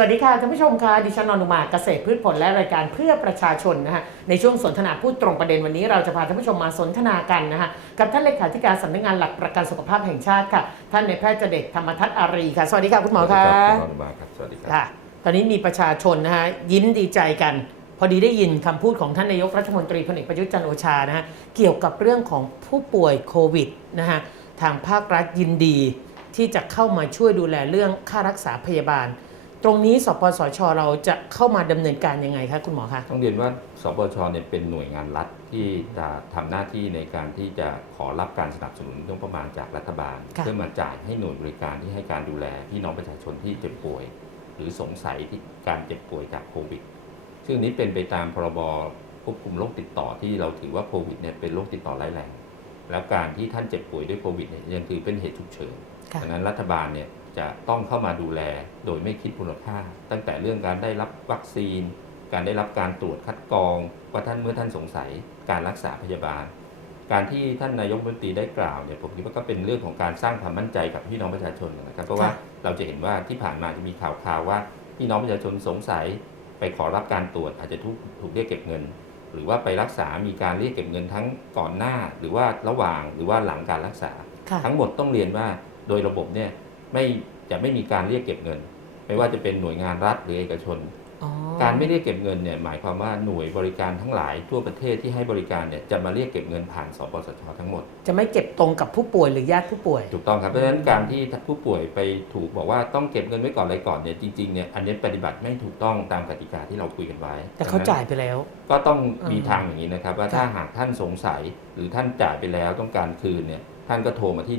สวัสดีค่ะท่านผู้ชมค่ะดิฉันนนท์มาเกษตรพืชผลและรายการเพื่อประชาชนนะฮะในช่วงสนทนาพูดตรงประเด็นวันนี้เราจะพาท่านผู้ชมมาสนทนากันนะฮะกับท่านเลขาธิการสำนักงานหลักประกันสุขภาพแห่งชาติค่ะ ท่านในายแพทย์เจเดชธรรมทัศน์อารีค่ะ สวัสดีค่ะคุณหมอสวัสค่ะดีครับคุณอนุมาครับสวัสดีครับค่ะ ตอนนี้มีประชาชนนะฮะยิ้มดีใจกัน พอดีได้ยินคำพูดของท่านนายกรัฐมนตรีพลเอกประยุทธ์จันทร์โอชานะฮะเกี่ยวกับเรื่องของผู้ป่วยโควิดนะฮะทางภาครัฐยินดีที่จะเข้ามาช่วยดูแลเรื่องค่ารักษาพยาบาล ตรงนี้สปสชเราจะเข้ามาดำเนินการยังไงคะคุณหมอคะ ต้องเรียนว่าสปชเนี่ยเป็นหน่วยงานรัฐที่จะทำหน้าที่ในการที่จะขอรับการสนับสนุนงบประมาณจากรัฐบาล ค่ะ เพื่อมาจ่ายให้หน่วยบริการที่ให้การดูแลพี่น้องประชาชนที่เจ็บป่วย หรือสงสัยที่การเจ็บป่วยจากโควิด ซึ่งนี้เป็นไปตามพรบควบคุมโรคติดต่อที่เราถือว่าโควิดเนี่ยเป็นโรคติดต่อร้ายแรงแล้วการที่ท่านเจ็บป่วยด้วยโควิดเนี่ยยังถือเป็นเหตุฉุกเฉิน ค่ะ ดังนั้นรัฐบาลเนี่ย จะต้องเข้ามาดูแลโดยไม่คิดมูลค่า ตั้งแต่เรื่องการได้รับวัคซีน การได้รับการตรวจคัดกรองว่าท่านเมื่อท่านสงสัยการรักษาพยาบาล การที่ท่านนายกรัฐมนตรีได้กล่าวเนี่ยผมคิดว่าก็เป็นเรื่องของการสร้างความมั่นใจกับพี่น้องประชาชนนะครับเพราะว่าค่ะเราจะเห็นว่าที่ผ่านมาจะมีข่าวข่าวว่าพี่น้องประชาชนสงสัยไปขอรับการตรวจอาจจะถูกถูกเรียกเก็บเงิน หรือว่าไปรักษามีการเรียกเก็บเงินทั้งก่อนหน้า หรือว่าระหว่างหรือว่าหลังการรักษาค่ะทั้งหมดต้องเรียนว่าโดยระบบเนี่ย ไม่จะไม่มีการเรียกเก็บเงิน ไม่ว่าจะเป็นหน่วยงานรัฐหรือเอกชนอ๋อการไม่เรียกเก็บเงินเนี่ยหมายความว่าหน่วยบริการทั้งหลายทั่วประเทศที่ให้บริการเนี่ยจะมาเรียกเก็บเงินผ่านสปสชทั้งหมด จะไม่เก็บตรงกับผู้ป่วยหรือญาติผู้ป่วย ถูกต้องครับเพราะฉะนั้นการที่ผู้ป่วยไปถูกบอกว่าต้องเก็บเงินไว้ก่อนอะไรก่อนเนี่ยจริงๆเนี่ยอันนี้ปฏิบัติไม่ถูกต้องตามกติกาที่เราคุยกันไว้ แต่เขาดังนั้นจ่ายไปแล้ว ก็ต้องมีอ่าทางอย่างนี้นะครับว่าค่ะถ้าหากท่านสงสัยหรือท่านจ่ายไปแล้วต้องการคืนเนี่ยท่านก็โทรมาที่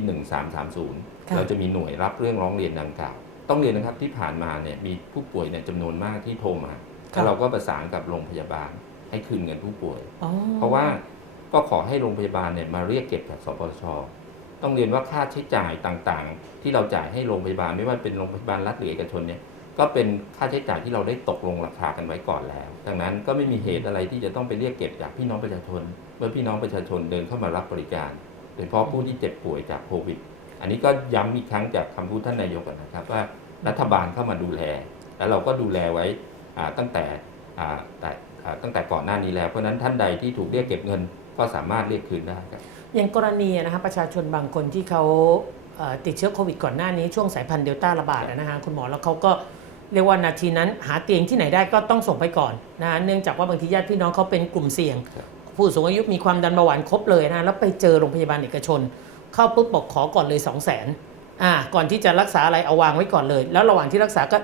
1330 เราจะมีหน่วยรับเรื่องร้องเรียนดังกล่าว ต้องเรียนนะครับที่ผ่านมาเนี่ยมีผู้ป่วยเนี่ยจำนวนมากที่โทรมาแล้วเราก็ประสานกับโรงพยาบาลให้คืนเงินผู้ป่วยอ๋อเพราะว่าก็ขอให้โรงพยาบาลเนี่ยมาเรียกเก็บจากสปสชต้องเรียนว่าค่าใช้จ่ายต่างๆ ที่เราจ่ายให้โรงพยาบาลไม่ว่าเป็นโรงพยาบาลรัฐหรือเอกชนเนี่ยก็เป็นค่าใช้จ่ายที่เราได้ตกลงราคากันไว้ก่อนแล้ว ดังนั้นก็ไม่มีเหตุอะไรที่จะต้องไปเรียกเก็บจากพี่น้องประชาชน เมื่อพี่น้องประชาชนเดินเข้ามารับบริการ โดยเฉพาะผู้ที่เจ็บป่วยจากโควิด อันนี้ก็ย้ำอีกครั้งจากคำพูดท่านนายกนะครับว่ารัฐบาลเข้ามาดูแล แล้วเราก็ดูแลไว้ตั้งแต่แต่ตั้งแต่ก่อนหน้านี้แล้ว เพราะฉะนั้นท่านใดที่ถูกเรียกเก็บเงินก็สามารถเรียกคืนได้ครับอย่างกรณีนะคะประชาชนบางคนที่เขาติดเชื้อโควิดก่อนหน้านี้ช่วงสายพันธุ์เดลต้าระบาดนะคะคุณหมอแล้วเขาก็เรียกว่านาทีนั้นหาเตียงที่ไหนได้ก็ต้องส่งไปก่อนนะคะเนื่องจากว่าบางทีญาติพี่น้องเขาเป็นกลุ่มเสี่ยง ผู้สูงอายุมีความดันเบาหวานครบเลยนะแล้วไปเจอโรงพยาบาลเอกชน เข้าปุ๊บบอกขอก่อนเลย 2 0 0 0 0นอ่าก่อนที่จะรักษาอะไรเอาวางไว้ก่อนเลย แล้วระหว่างที่รักษาก็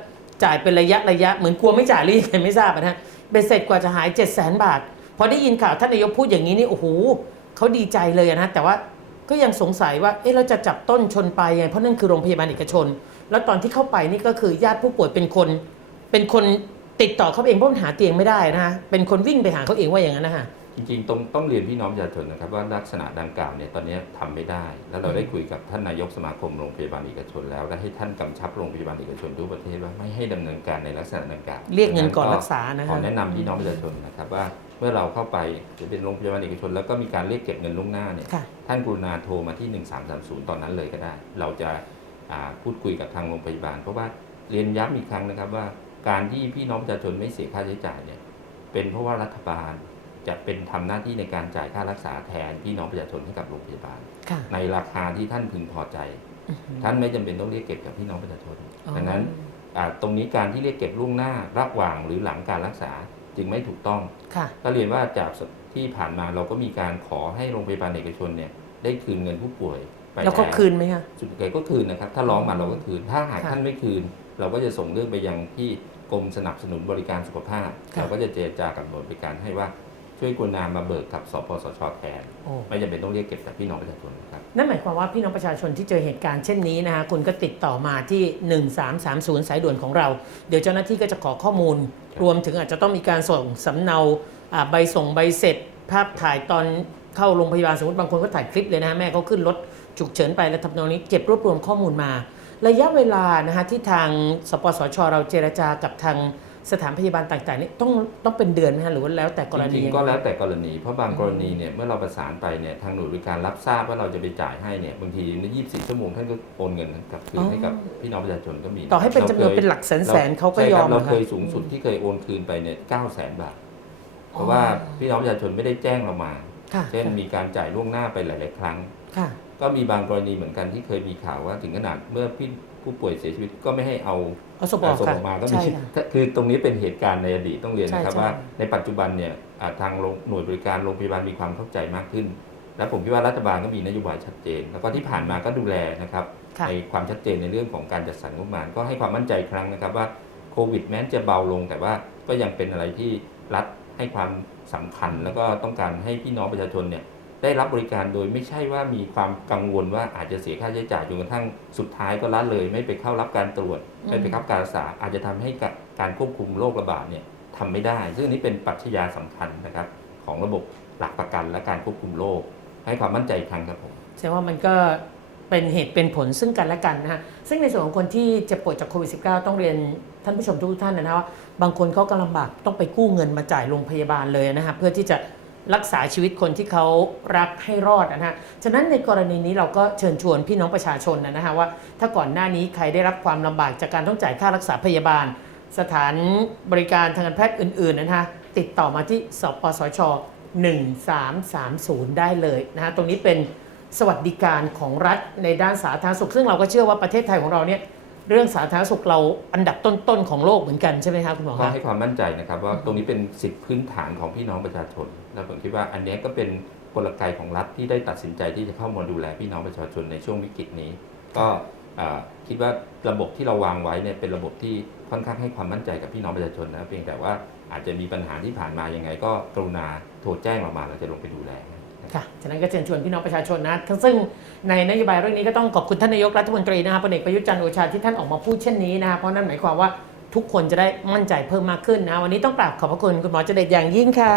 จ่ายเป็นระยะระยะเหมือนกลัวไม่จ่ายหรือยังไงไม่ทราบนะฮะเบ็ดเสร็จกว่าจะหาย 7 0 0 0 0 0 บาท พอได้ยินข่าวท่านนายกพูดอย่างนี้นี่โอ้โหเขาดีใจเลยนะแต่ว่าก็ยังสงสัยว่าเอ๊ะเราจะจับต้นชนปลายยังไงเพราะนั่นคือโรงพยาบาลเอกชน แล้วตอนที่เข้าไปนี่ก็คือญาติผู้ป่วยเป็นคน เป็นคนติดต่อเขาเองเพราะมันหาเตียงไม่ได้นะฮะเป็นคนวิ่งไปหาเขาเองว่าอย่างนั้นนะฮะ จริงๆต้องต้องเรียนพี่น้องประชาชนนะครับว่าลักษณะดังกล่าวเนี่ยตอนนี้ทำไม่ได้ แล้วเราได้คุยกับท่านนายกสมาคมโรงพยาบาลเอกชน แล้วและให้ท่านกำชับโรงพยาบาลเอกชนทั่วประเทศว่าไม่ให้ดำเนินการในลักษณะดังกล่าวเรียกเงินก่อนรักษานะขคะอแนะนำพี่น้องประชาชนนะครับว่าเมื่อเราเข้าไปจะเป็นโรงพยาบาลเอกชน แล้วก็มีการเรียกเก็บเงินล่วงหน้าเนี่ยค่ะท่านกรุณาโทรมาที่ 1330 ตอนนั้นเลยก็ได้ เราจะอ่าพูดคุยกับทางโรงพยาบาล เพราะว่าเรียนย้ำอีกครั้งนะครับว่าการที่พี่น้องประชาชนไม่เสียค่าใช้จ่ายเนี่ยเป็นเพราะว่ารัฐบาล จะเป็นทำหน้าที่ในการจ่ายค่ารักษาแทนพี่น้องประชาชนให้กับโรงพยาบาลค่ะในราคาที่ท่านพึงพอใจอือหือท่านไม่จำเป็นต้องเรียกเก็บกับพี่น้องประชาชนอ๋อดังนั้นอ่าตรงนี้การที่เรียกเก็บล่วงหน้าระหว่างหรือหลังการรักษาจึงไม่ถูกต้องค่ะก็เรียนว่าจากที่ผ่านมาเราก็มีการขอให้โรงพยาบาลเอกชนเนี่ยได้คืนเงินผู้ป่วยไปแล้วเขาคืนไหมคะสุดท้ายก็คืนนะครับ ถ้าร้องมาเราก็คืน ถ้าหากค่ะท่านไม่คืน เราก็จะส่งเรื่องไปยังที่กรมสนับสนุนบริการสุขภาพค่ะเราก็จะเจรจากับหน่วยบริการให้ว่า ช่วยกรุณามาเบิกกับสปสชแทน โอ้ ไม่จำเป็นต้องเรียกเก็บจากพี่น้องประชาชนนะครับ นั่นหมายความว่าพี่น้องประชาชนที่เจอเหตุการณ์เช่นนี้นะคะคุณก็ติดต่อมาที่ 1330 สายด่วนของเรา เดี๋ยวเจ้าหน้าที่ก็จะขอข้อมูลครับรวมถึงอาจจะต้องมีการส่งสำเนาอ่าใบส่งใบเสร็จ ภาพถ่ายตอนเข้าโรงพยาบาลสมมติบางคนก็ถ่ายคลิปเลยนะแม่เขาขึ้นรถฉุกเฉินไปแล้วทำนองนี้เก็บรวบรวมข้อมูลมา ระยะเวลานะคะที่ทางสปสชเราเจรจากับทาง สถานพยาบาลต่างๆนี่ต้องต้องเป็นเดือนไหมฮะหรือว่าแล้วแต่กรจณีริงๆก็แล้วแต่กรณี เพราะบางอืมกรณีเนี่ยเมื่อเราประสานไปเนี่ยทางหน่วยบริการรับทราบว่าเราจะไปจ่ายให้เนี่ยบางทีใน 24 ชั่วโมงท่านก็โอนเงินกลับคืนให้กับพี่น้องประชาชนก็มี ต่อให้เป็นจำนวนราคยเป็นหลักแสนแสนๆเขาก็ใช่ยคอรัมบเรานะเคยสูงสุดที่เคยโอนคืนไปเนี่ย9แสนบาท เพราะว่าพี่น้องประชาชนไม่ได้แจ้งเรามาค่ะเช่นมีการจ่ายล่วงหน้าไปหลาย ๆ ครั้งค่ะก็มีบางกรณีเหมือนกันที่เคยมีข่าวว่าถึงขนาดเมื่อพี่ ผู้ป่วยเสียชีวิตก็ไม่ให้เอาเอาศพออกส่งค่ะออกมาก็มีใช่ค่ะ คือตรงนี้เป็นเหตุการณ์ในอดีตต้องเรียนนะครับใช่ใช่ ว่าในปัจจุบันเนี่ยอ่าทางโรงหน่วยบริการโรงพยาบาลมีความเข้าใจมากขึ้น และผมคิดว่ารัฐบาลก็มีนโยบายชัดเจน แล้วก็ที่ผ่านมาก็ดูแลนะครับ ค่ะ ในความชัดเจนในเรื่องของการจัดสรรงบประมาณก็ให้ความมั่นใจอีกครั้งนะครับว่าโควิดแม้จะเบาลง แต่ว่าก็ยังเป็นอะไรที่รัฐให้ความสำคัญ แล้วก็ต้องการให้พี่น้องประชาชนเนี่ย ได้รับบริการโดยไม่ใช่ว่ามีความกังวลว่าอาจจะเสียค่าใช้จ่ายจนกระทั่งสุดท้ายก็ละเลย ไม่ไปเข้ารับการตรวจอืมไม่ไปเข้าการรักษา อาจจะทำให้การควบคุมโรคระบาดเนี่ยทำไม่ได้ ซึ่งอันนี้เป็นปรัชญาสำคัญนะครับของระบบหลักประกันและการควบคุมโรคให้ความมั่นใจอีกครั้งครับผมแสดงว่ามันก็เป็นเหตุเป็นผลซึ่งกันและกันนะฮะซึ่งในส่วนของคนที่เจ็บป่วยจากโควิด -19 ต้องเรียนท่านผู้ชมทุกท่านนะว่าบางคนเขาก็ลำบากต้องไปกู้เงินมาจ่ายโรงพยาบาลเลยนะฮะเพื่อที่จะ รักษาชีวิตคนที่เขารักให้รอดนะฮะ ฉะนั้นในกรณีนี้เราก็เชิญชวนพี่น้องประชาชนนะฮะว่า ถ้าก่อนหน้านี้ใครได้รับความลำบากจากการต้องจ่ายค่ารักษาพยาบาล สถานบริการทางการแพทย์อื่นๆนะฮะติดต่อมาที่สปสช 1330 ได้เลยนะฮะตรงนี้เป็นสวัสดิการของรัฐในด้านสาธารณสุข ซึ่งเราก็เชื่อว่าประเทศไทยของเราเนี่ย เรื่องสาธารณสุขเราอันดับต้นๆของโลกเหมือนกันใช่ไหมครับคุณหมอก็คะให้ความมั่นใจนะครับว่าตรงนี้เป็นสิทธิพื้นฐานของพี่น้องประชาชนและผมคิดว่าอันเนี้ยก็เป็นกลไกของรัฐที่ได้ตัดสินใจที่จะเข้ามาดูแลพี่น้องประชาชนในช่วงวิกฤตนี้ ก็อ่าคิดว่าระบบที่เราวางไว้เนี่ยเป็นระบบที่ค่อนข้างให้ความมั่นใจกับพี่น้องประชาชนนะเพียงแต่ว่าอาจจะมีปัญหาที่ผ่านมายังไง ก็กรุณาโทรแจ้งเรามาเราจะลงไปดูแลให้ ค่ะฉะนั้นก็เชิญชวนพี่น้องประชาชนนะทั้งซึ่งในนโยบายเรื่องนี้ก็ต้องขอบคุณท่านนายกรัฐมนตรีนะครับพลเอกประยุทธ์จันทร์โอชาที่ท่านออกมาพูดเช่นนี้นะครับเพราะนั่นหมายความว่าทุกคนจะได้มั่นใจเพิ่มมากขึ้นนะ วันนี้ต้องกราบขอบพระคุณคุณหมอเจเดตอย่างยิ่งค่ะ